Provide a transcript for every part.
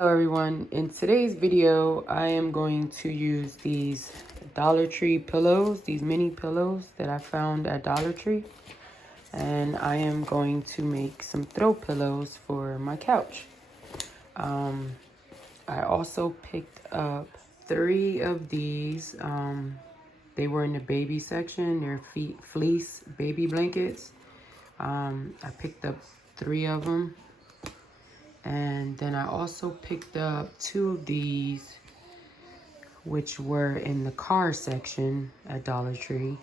Hello everyone, in today's video I am going to use these Dollar Tree pillows, these mini pillows that I found at Dollar Tree, and I am going to make some throw pillows for my couch. I also picked up 3 of these. They were in the baby section. They're fleece baby blankets. I picked up 3 of them. And then I also picked up 2 of these, which were in the car section at Dollar Tree.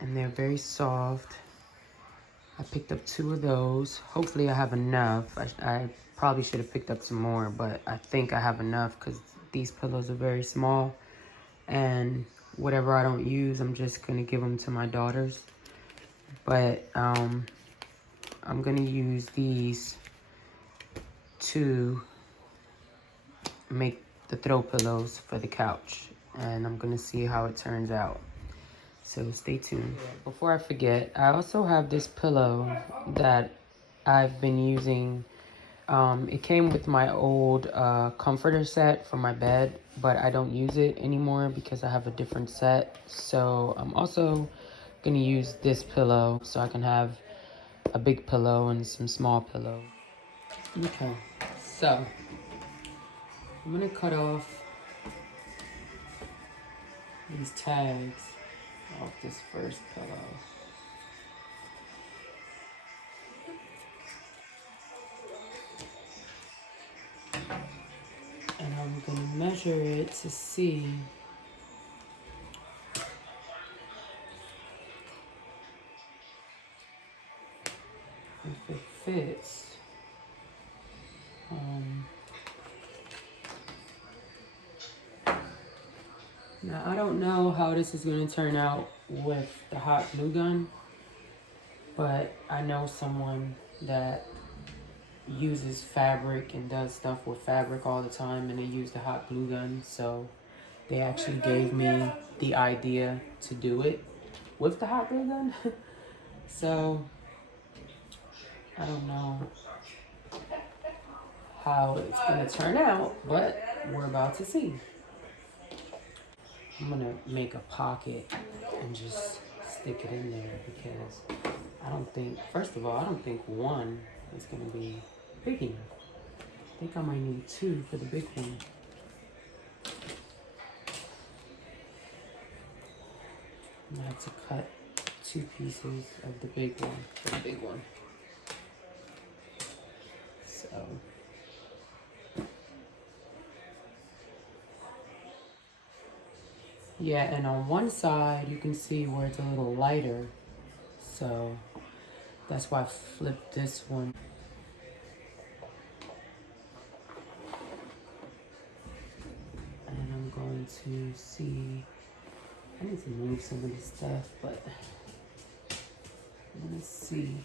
And they're very soft. I picked up 2 of those. Hopefully I have enough. I probably should have picked up some more, but I think I have enough because these pillows are very small. And whatever I don't use, I'm just going to give them to my daughters. But I'm going to use these to make the throw pillows for the couch, and I'm gonna see how it turns out, so stay tuned. Before I forget, I also have this pillow that I've been using. It came with my old comforter set for my bed, but I don't use it anymore because I have a different set. So I'm also gonna use this pillow so I can have a big pillow and some small pillows. Okay, so I'm gonna cut off these tags off this first pillow. And I'm gonna measure it to see if it fits. Now I don't know how this is gonna turn out with the hot glue gun, but I know someone that uses fabric and does stuff with fabric all the time, and they use the hot glue gun, so they actually gave me the idea to do it with the hot glue gun. So I don't know how it's gonna turn out, but we're about to see. I'm gonna make a pocket and just stick it in there because I don't think, first of all, I don't think 1 is gonna be big enough. I think I might need 2 for the big one. I'm gonna have to cut 2 pieces of the big one for the big one. So yeah, and on one side you can see where it's a little lighter, so that's why I flipped this one. And I'm going to see, I need to move some of this stuff, but let's see.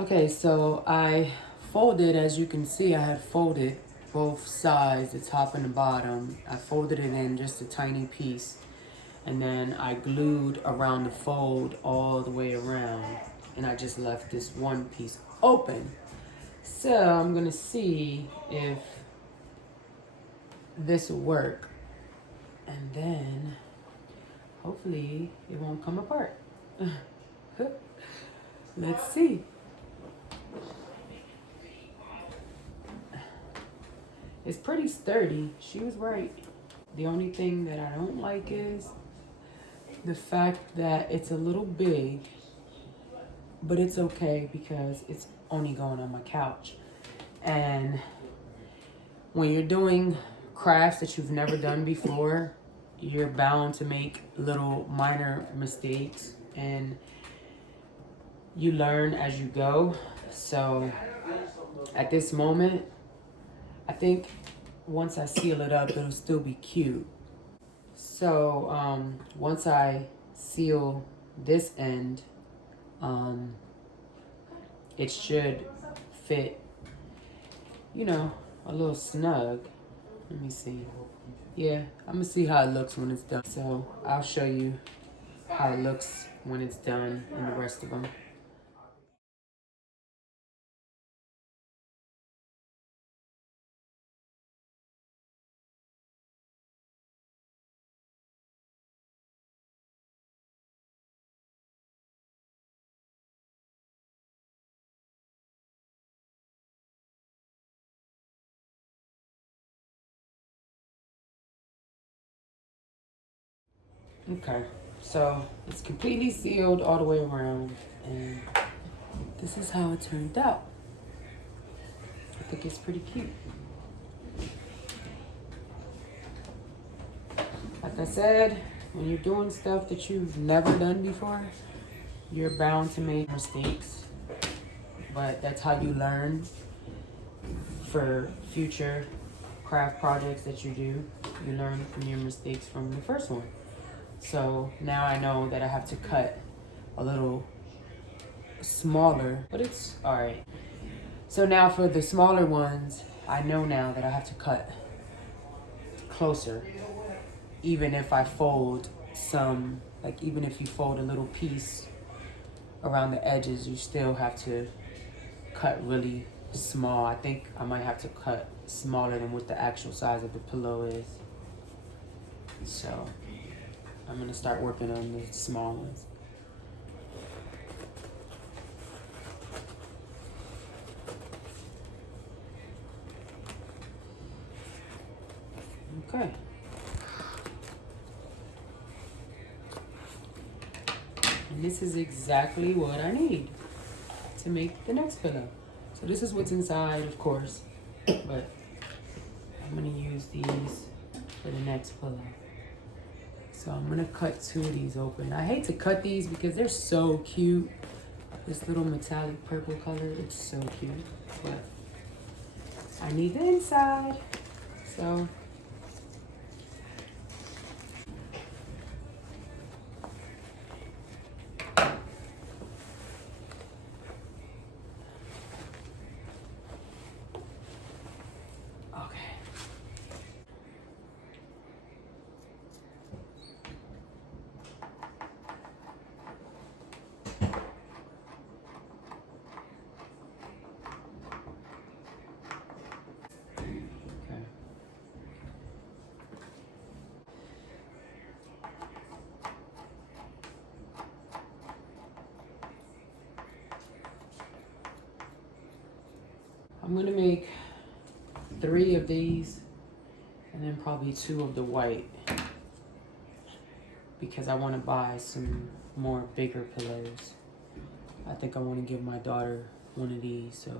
Okay, so I folded, as you can see, I had folded both sides, the top and the bottom. I folded it in just a tiny piece, and then I glued around the fold all the way around, and I just left this one piece open. So I'm gonna see if this will work, and then hopefully it won't come apart. Let's see. It's pretty sturdy. She was right. The only thing that I don't like is the fact that it's a little big, but it's okay because it's only going on my couch. And when you're doing crafts that you've never done before, you're bound to make little minor mistakes, and you learn as you go. So at this moment, I think once I seal it up, it'll still be cute. So once I seal this end, um, it should fit, you know, a little snug. Let me see. Yeah, I'm gonna see how it looks when it's done. So I'll show you how it looks when it's done and the rest of them. Okay, so it's completely sealed all the way around, and this is how it turned out. I think it's pretty cute. Like I said, when you're doing stuff that you've never done before, you're bound to make mistakes, but that's how you learn for future craft projects that you do. You learn from your mistakes from the first one. So now I know that I have to cut a little smaller, but it's all right. So now for the smaller ones, I know now that I have to cut closer. Even if I fold some, like even if you fold a little piece around the edges, you still have to cut really small. I think I might have to cut smaller than what the actual size of the pillow is. So I'm gonna start working on the small ones. Okay. And this is exactly what I need to make the next pillow. So this is what's inside, of course, but I'm gonna use these for the next pillow. So I'm gonna cut two of these open. I hate to cut these because they're so cute. This little metallic purple color, it's so cute. But I need the inside, so. Okay. Okay. I'm gonna make 3 of these and then probably 2 of the white because I want to buy some more bigger pillows. I think I want to give my daughter one of these, so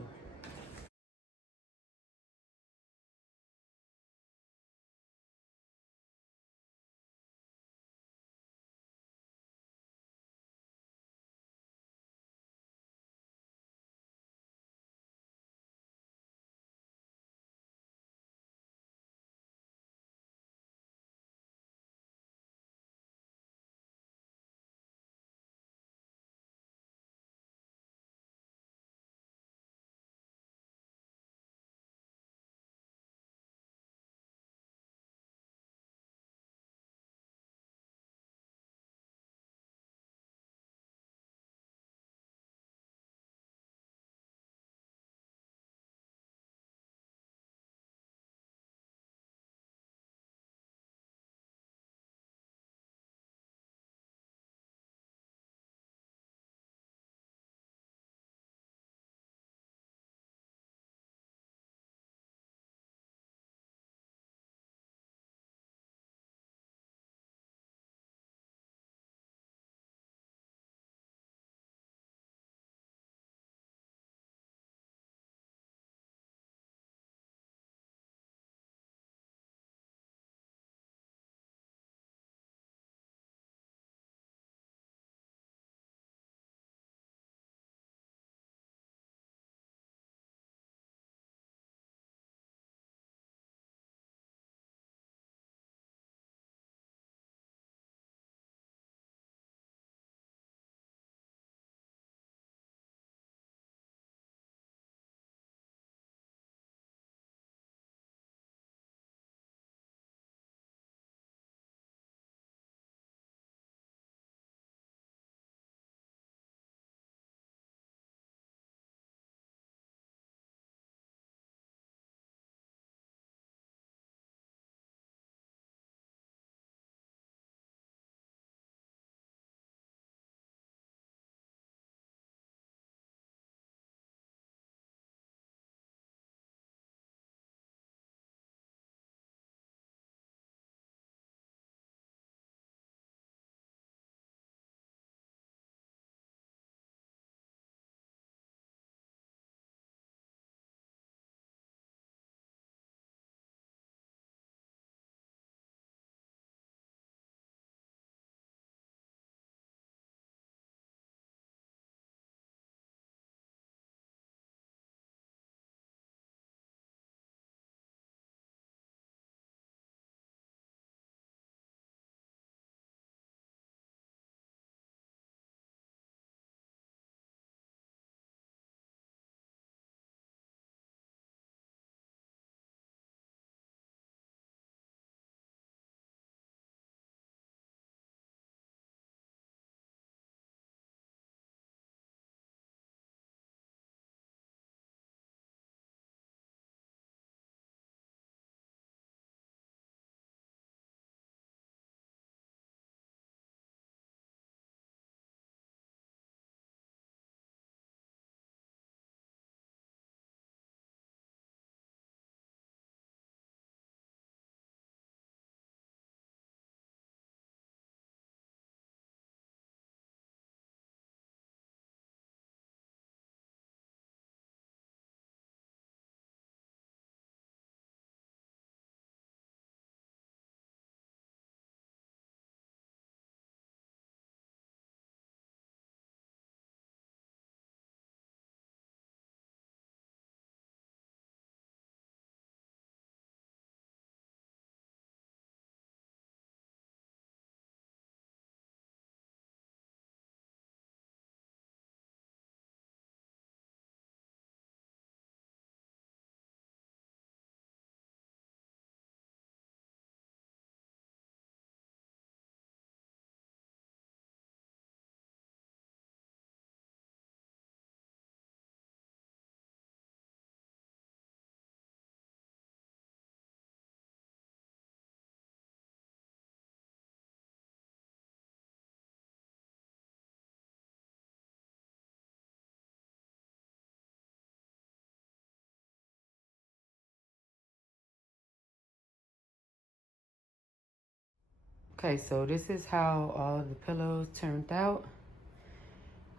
Okay, so this is how all the pillows turned out.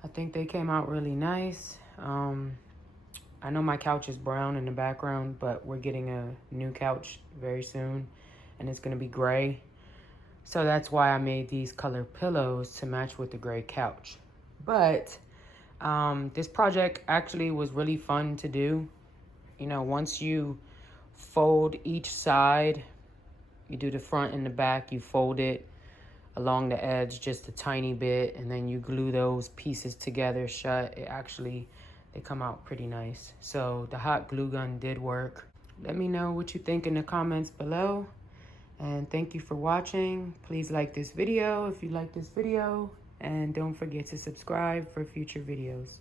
I think they came out really nice. I know my couch is brown in the background, but we're getting a new couch very soon, and it's gonna be gray. So that's why I made these color pillows to match with the gray couch. But this project actually was really fun to do. You know, once you fold each side, you do the front and the back, you fold it along the edge just a tiny bit, and then you glue those pieces together shut. They come out pretty nice. So the hot glue gun did work. Let me know what you think in the comments below. And thank you for watching. Please like this video if you like this video. And don't forget to subscribe for future videos.